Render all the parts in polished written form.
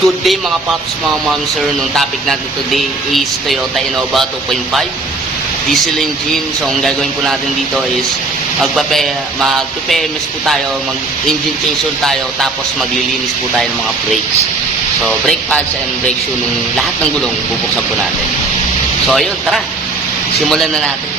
Good day mga paps, mga ma'am, sir. Nung topic natin today is Toyota Innova 2.5 diesel engine. So ang gagawin po natin dito is mag-PMS po tayo, mag-engine change oil tayo, tapos maglilinis po tayo ng mga brakes. So brake pads and brake shoe, nung lahat ng gulong bubuksan po natin. So ayun, tara, simulan na natin.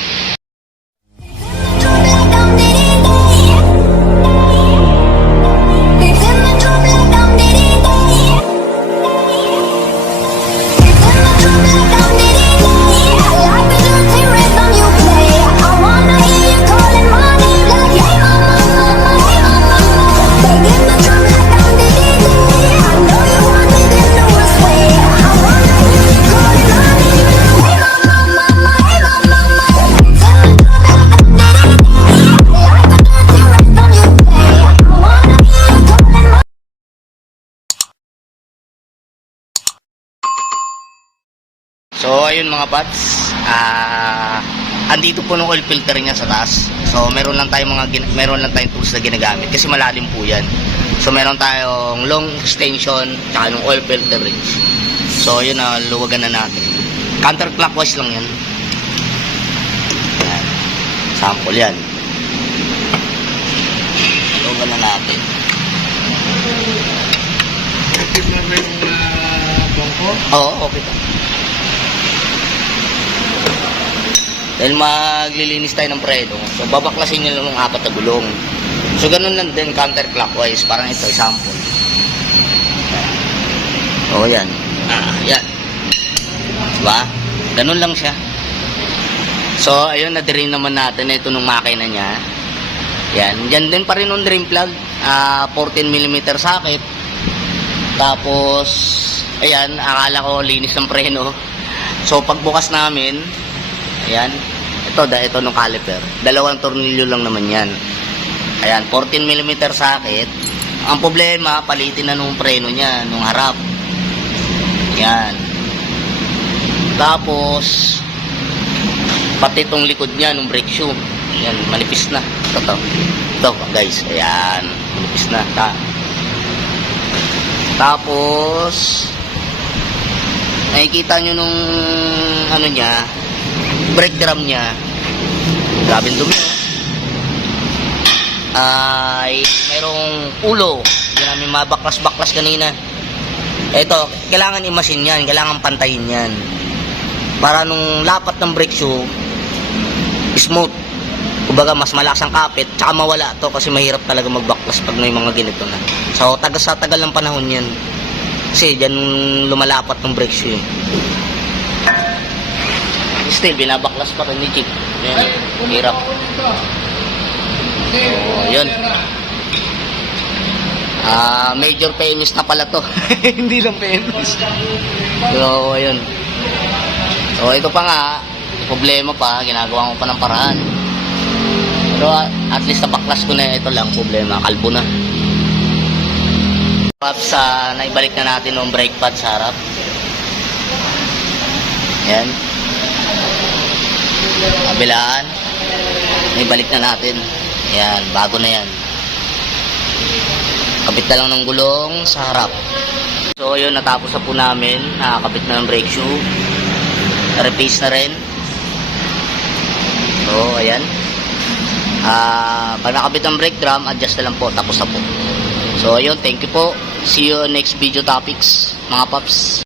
So ayun mga pads, andito po ng oil filter niya sa taas. So meron lang tayong tools na ginagamit kasi malalim po 'yan. So meron tayong long extension at yung oil filter rinse. So yun na, luwagan na natin. Counterclockwise lang 'yan. Yan. Sample 'yan. Luwagan na natin. Okay na ba yung bangko? Oo, okay to. Dahil maglilinis tayo ng preno, so babaklasin nyo lang ng 4 na gulong. So ganun lang din counterclockwise, parang ito example. O yan. Yan. Diba? Ganun lang siya. So ayun, na-drain naman natin ito nung makina niya. Yan. Yan din pa rin yung drain plug. 14mm socket. Tapos ayan, akala ko linis ng preno. So pagbukas namin, ayan, ito nung caliper. 2 tornilyo lang naman yan. Ayan, 14mm socket. Ang problema, palitin na nung preno niya, nung harap. Ayan. Tapos, pati itong likod niya, nung brake shoe. Ayan, manipis na. Ito guys, ayan, manipis na. Tapos, nakikita nyo nung ano niya, brake drum niya, grabing dumi, ay merong ulo. Hindi namin mabaklas-baklas kanina. Ito, kailangan i-machine yan, kailangan pantayin yan para nung lapat ng brake shoe smooth, kumbaga mas malakas ang kapit, tsaka mawala to kasi mahirap talaga magbaklas pag may mga ganito na. So sa tagal ng panahon yan kasi dyan lumalapat ng brake shoe. Still, binabaklas pa rin ni Chip. Yan, hirap. So, yun. Major PMS na pala to. Hindi lang PMS. So, yun. So, ito pa nga, problema pa, ginagawa ko pa ng paraan. Pero, at least nabaklas ko na, ito lang problema, kalbo na. Paps, naibalik na natin yung brake pad sa harap. Yan. Kabilaan, ibalik na natin. Yan, bago na yan. Kapit na lang ng gulong sa harap. So yun, natapos na po namin. Nakakapit na ng brake shoe. Replace na rin. So ayan, pag nakabit ng brake drum, adjust na lang po, tapos na po. So ayun, thank you po. See you next video topics mga paps.